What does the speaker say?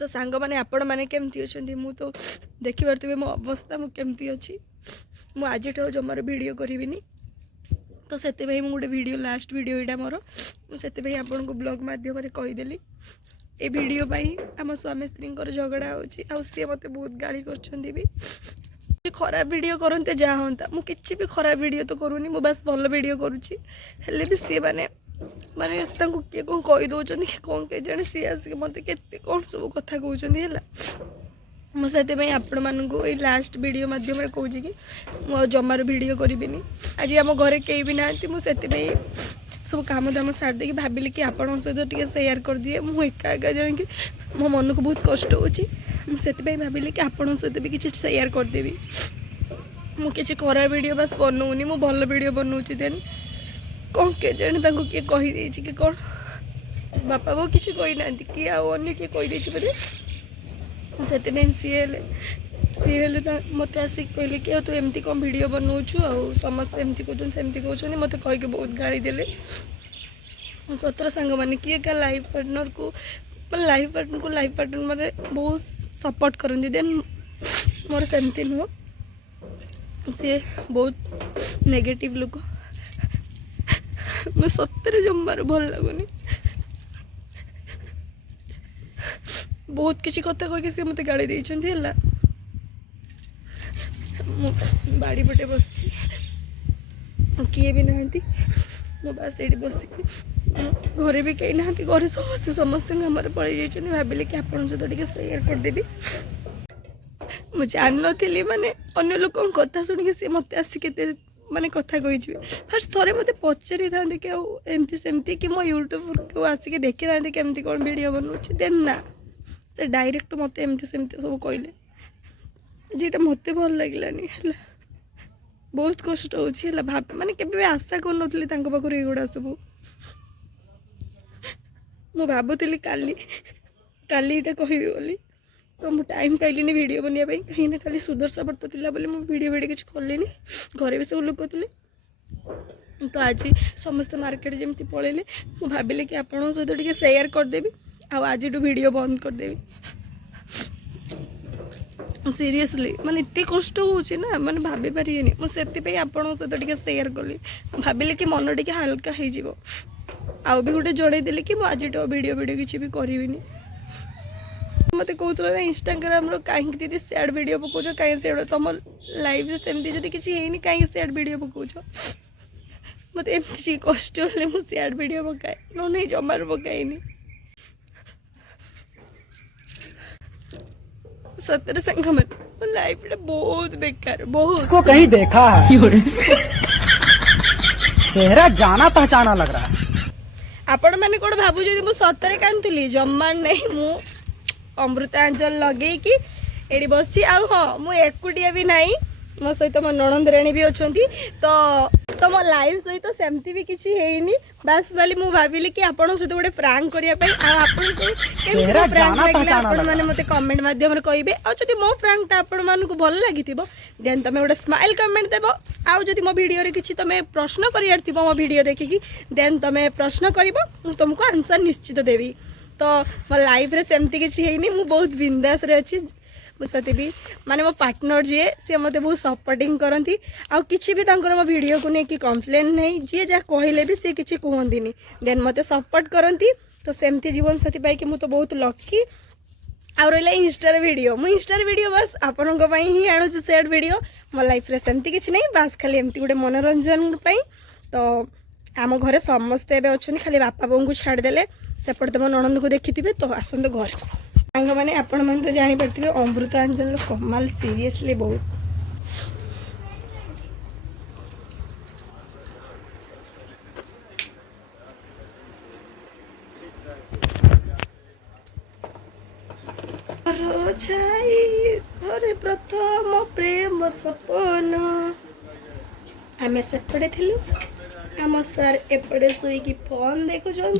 तो सांग मैंने आपण मैंने केमती अच्छा मु तो देखिपे मो अवस्था मु केमती अच्छी मु आज जमार वीडियो करी तो से गोटे वीडियो लास्ट वीडियो यहाँ मोर मुझे आपन को ब्लॉग मध्यम कहीदेली ए वीडियो आम स्वामी स्त्री झगड़ा हो सी मत बहुत गाड़ी कर खराब वीडियो करते जहाँ हाँ मुझे भी खराब वीडियो तो करूनी मु बस भल वीडियो करुँची हेले भी सी माने माने किए कौन कहीदे कि कौन के जाने सी आसिक मत के कौन सब कथा कहते मुझे आपण मानक ये लास्ट वीडियो मध्यम कौच कि मुझे जमार वीडियो करी आज आम घरे कहीं भी ना मुझे सब काम दाम सारी देखिए भाविली कि आपण सहित टे सेयार कर दिए मुझे एका एका जाकि मो मन को बहुत कष्ट होती भाविली कि आपण सहित भी किसी सेयार करदेवी मुझे खराब वीडियो बस बनाऊनी मु भल वीडियो बनाऊँगी देन कौन के जाने किए कहीदे कि कौन बापा बो किसी कही ना किए आने किए कहीदे बोले से सी मत आसिक कहले कि तू एमती कौन वीडियो बनाऊँ आ समस्ते एमती कहते सेमती कहते मत कहीकि बहुत गाड़ी देले सतर सांग मैंने किए क्या लाइफ पार्टनर को लाइफ पार्टनर मैंने बहुत सपोर्ट करती देन मोर सेमती नुह सी बहुत नेगेटिव लोक मैं सतरे जमार भल लगुनि बहुत किसी कथा कहीकि सी मत गाड़ी देइछन्ती हला बाड़ी पटे बस किए भी नहांती मो बस ये बस घरे भी कहीं ना घरे समस्ते समस्त आम पलि जाइए भाविले कि आपण सहित टे सेयार करदेवी मुझे जान नी माने अन्य लोक कथा शुणिक सी मत आसिक माने कथा कही फास्ट थोड़े मत पचारि था कि एमती सेमती कि मो यूट्यूब को आसिक देखी था केमती कौन वीडियो बनाऊँ देन ना से डायरेक्ट मत एमती सेमती सब कहले जेटा मत भल लगे बहुत कष्ट हो भाव माने केबे आशा कर पाखर युड़ा सब मु भावुली काली यहाँ कहबी बोली तो मुझे टाइम पाइलिनी वीडियो बनवाई कहीं ना खाली सुदर्शा व्रत था वीडियो किसी कलिनी घरे भी सब लोग थे तो आज समस्त मार्केट जमी पलैले मुझे भाविले कि आपण सहित टे सेयार करदेवी आज वीडियो बंद करदेवी सीरियसली माने इतने कष्ट होना माने भाभी पारे मुझे आपण सहित टे सेयार कली भाविले कि मन टे हल्का हो आउ भी गोटे जनईदेली कि मुझे वीडियो किसी भी करी मत कहते ना इंस्टाग्राम कहीं दीदी सैड वीडियो पकाच कहीं सैड तुम लाइफ सेमती जब किसी कहीं सैड वीडियो पकाच मत एमती कष्ट हेल्ले मुझे सैड वीडियो पकाए नहीं जमार पकाईनी सतर संग मन लाइफ बहुत बेकार बहुत इसको कहीं देखा है चेहरा जाना पहचाना लग रहा है आपण मैंने कौन भावुँ मुझे सतरे कांदी जमार नहीं मु अमृतांचल लगे कि ये बस हाँ मु एकुटिया भी नहीं मो सहित मो ननंद राणी भी अच्छा तो मो लाइफ सहित सेमती भी किसी है बास वाली मु भाविली कि आपण सहित गोटे प्रांक करने मत कमेंट मध्यम कहे आदि मो प्रांकटा आपण मानक भल लगी देन तुम गोटे स्माइल कमेंट देव आउ जदि मो वीडियो किसी तुम प्रश्न कर मो वीडियो देखिकी देन तुम प्रश्न कर तुमको आंसर निश्चित देवी तो मो लाइफ रे सेमती किसी है मु बहुत बिंदास रे अच्छी मुझे भी माने मो पार्टनर जी सी मत बहुत सपोर्टिंग करती आउ किसी भी मो वीडियो को लेकिन कंप्लेन नहीं जी जहाँ कहले भी सी किसी कहती देन मत सपोर्ट करती तो सेमती जीवन साथी पाई कि तो बहुत लकी आउ रहा इंस्टार वीडियो मु इंस्टार वीडियो बस आपण ही आणुच सैड वीडियो मो लाइफ रे सेमती किसी नहीं बास खाली एमती गोटे मनोरंजन तो आम घरे समस्ते अच्छा खाली बापा बोऊ को छाड़देले सेपटे तुम ननंद को देखी तो आसत घर को सांग मैंने आपण मैंने तो जानीपारे अमृतांचल कमाल सीरियसली बहुत प्रथम प्रेम सपन आम सेपटे थिलु आम सार एपटे शुई फोन देखुन